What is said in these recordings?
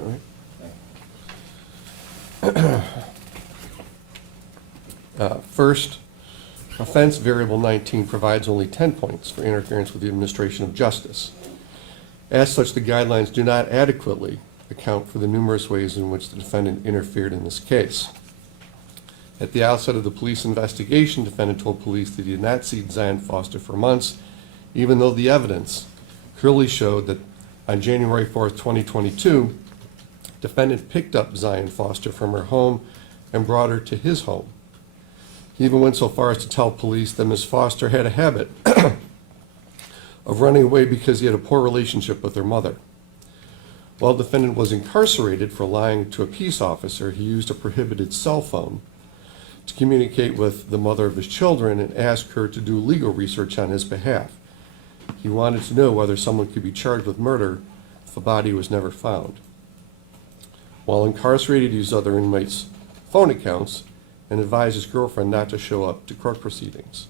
All right. First, offense variable 19 provides only 10 points for interference with the administration of justice. As such, the guidelines do not adequately account for the numerous ways in which the defendant interfered in this case. At the outset of the police investigation, defendant told police that he did not see Zion Foster for months, even though the evidence clearly showed that on January 4th, 2022, defendant picked up Zion Foster from her home and brought her to his home. He even went so far as to tell police that Ms. Foster had a habit of running away because he had a poor relationship with her mother. While the defendant was incarcerated for lying to a peace officer, he used a prohibited cell phone to communicate with the mother of his children and ask her to do legal research on his behalf. He wanted to know whether someone could be charged with murder if a body was never found. While incarcerated, he used other inmates' phone accounts and advised his girlfriend not to show up to court proceedings.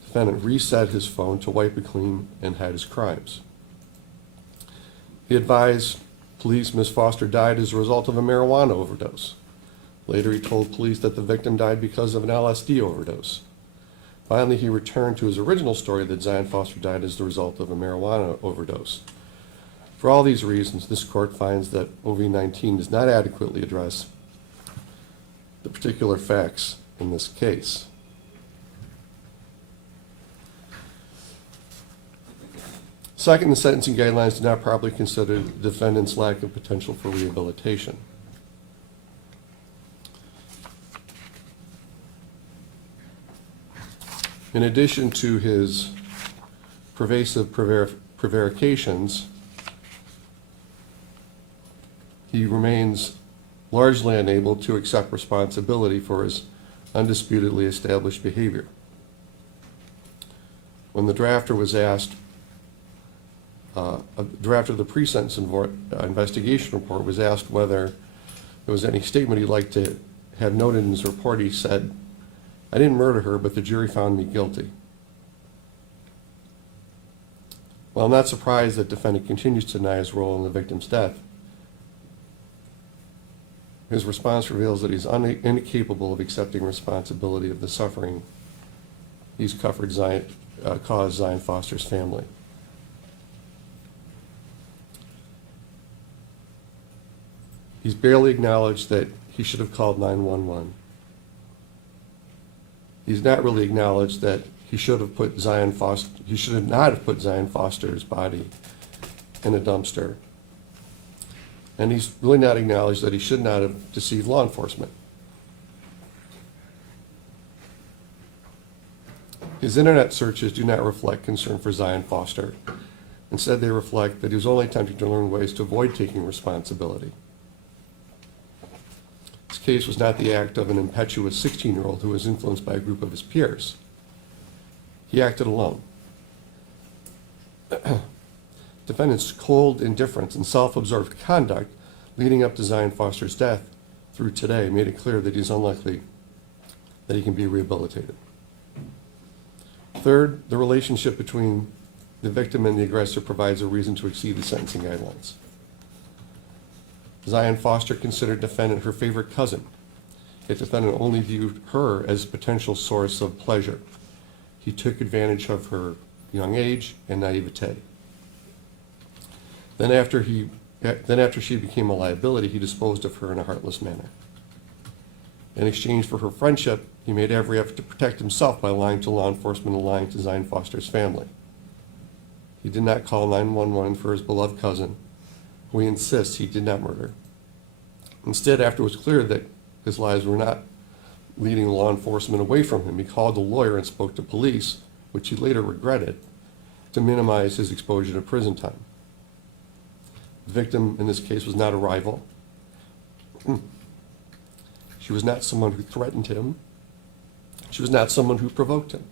The defendant reset his phone to wipe it clean and hide his crimes. He advised police Ms. Foster died as a result of a marijuana overdose. Later, he told police that the victim died because of an LSD overdose. Finally, he returned to his original story that Zion Foster died as the result of a marijuana overdose. For all these reasons, this court finds that OV-19 does not adequately address the particular facts in this case. Second, the sentencing guidelines do not properly consider the defendant's lack of potential for rehabilitation. In addition to his pervasive prevarications, he remains largely unable to accept responsibility for his undisputedly established behavior. When the drafter was asked, drafter of the pre-sentence investigation report was asked whether there was any statement he'd like to have noted in his report, he said, "I didn't murder her, but the jury found me guilty." While I'm not surprised that the defendant continues to deny his role in the victim's death, his response reveals that he's incapable of accepting responsibility of the suffering he's caused Zion Foster's family. He's barely acknowledged that he should have called 911. He's not really acknowledged that he should not have put Zion Foster's body in a dumpster. And he's really not acknowledged that he should not have deceived law enforcement. His internet searches do not reflect concern for Zion Foster. Instead, they reflect that he was only attempting to learn ways to avoid taking responsibility. This case was not the act of an impetuous 16-year-old who was influenced by a group of his peers. He acted alone. Defendant's cold indifference and self-absorbed conduct leading up to Zion Foster's death through today made it clear that he's unlikely that he can be rehabilitated. Third, the relationship between the victim and the aggressor provides a reason to exceed the sentencing guidelines. Zion Foster considered defendant her favorite cousin, yet defendant only viewed her as a potential source of pleasure. He took advantage of her young age and naivete. Then after she became a liability, he disposed of her in a heartless manner. In exchange for her friendship, he made every effort to protect himself by lying to law enforcement and lying to Zion Foster's family. He did not call 911 for his beloved cousin, who he insists he did not murder. Instead, after it was clear that his lies were not leading law enforcement away from him, he called a lawyer and spoke to police, which he later regretted, to minimize his exposure to prison time. The victim in this case was not a rival. She was not someone who threatened him. She was not someone who provoked him.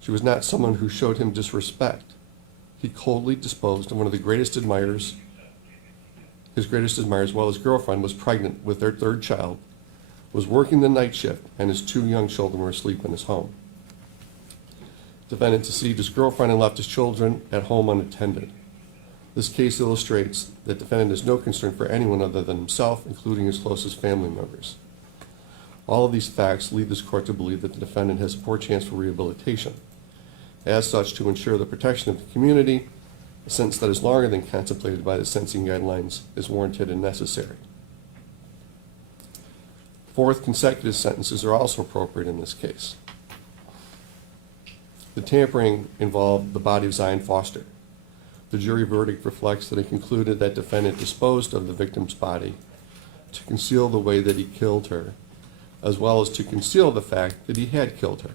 She was not someone who showed him disrespect. He coldly disposed of one of the greatest admirers, his greatest admirers, while his girlfriend was pregnant with their third child, was working the night shift, and his two young children were asleep in his home. The defendant deceived his girlfriend and left his children at home unattended. This case illustrates that defendant has no concern for anyone other than himself, including his closest family members. All of these facts lead this court to believe that the defendant has a poor chance for rehabilitation. As such, to ensure the protection of the community, a sentence that is longer than contemplated by the sentencing guidelines is warranted and necessary. Fourth, consecutive sentences are also appropriate in this case. The tampering involved the body of Zion Foster. The jury verdict reflects that it concluded that defendant disposed of the victim's body to conceal the way that he killed her, as well as to conceal the fact that he had killed her.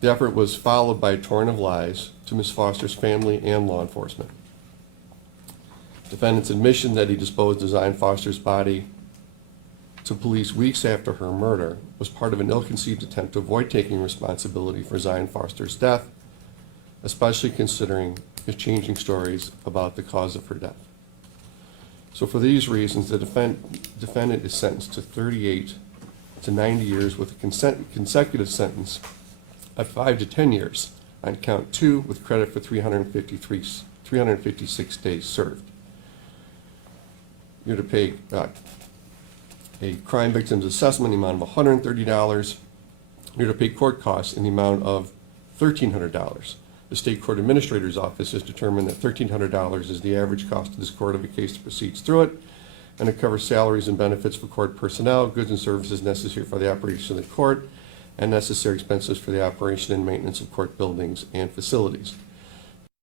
The effort was followed by a torrent of lies to Ms. Foster's family and law enforcement. Defendant's admission that he disposed of Zion Foster's body to police weeks after her murder was part of an ill-conceived attempt to avoid taking responsibility for Zion Foster's death, especially considering his changing stories about the cause of her death. So for these reasons, the defendant is sentenced to 38 to 90 years with a consecutive sentence of 5 to 10 years on count 2 with credit for 356 days served. You're to pay a crime victim's assessment in the amount of $130. You're to pay court costs in the amount of $1,300. The State Court Administrator's Office has determined that $1,300 is the average cost of this court of a case that proceeds through it, and it covers salaries and benefits for court personnel, goods and services necessary for the operation of the court, and necessary expenses for the operation and maintenance of court buildings and facilities.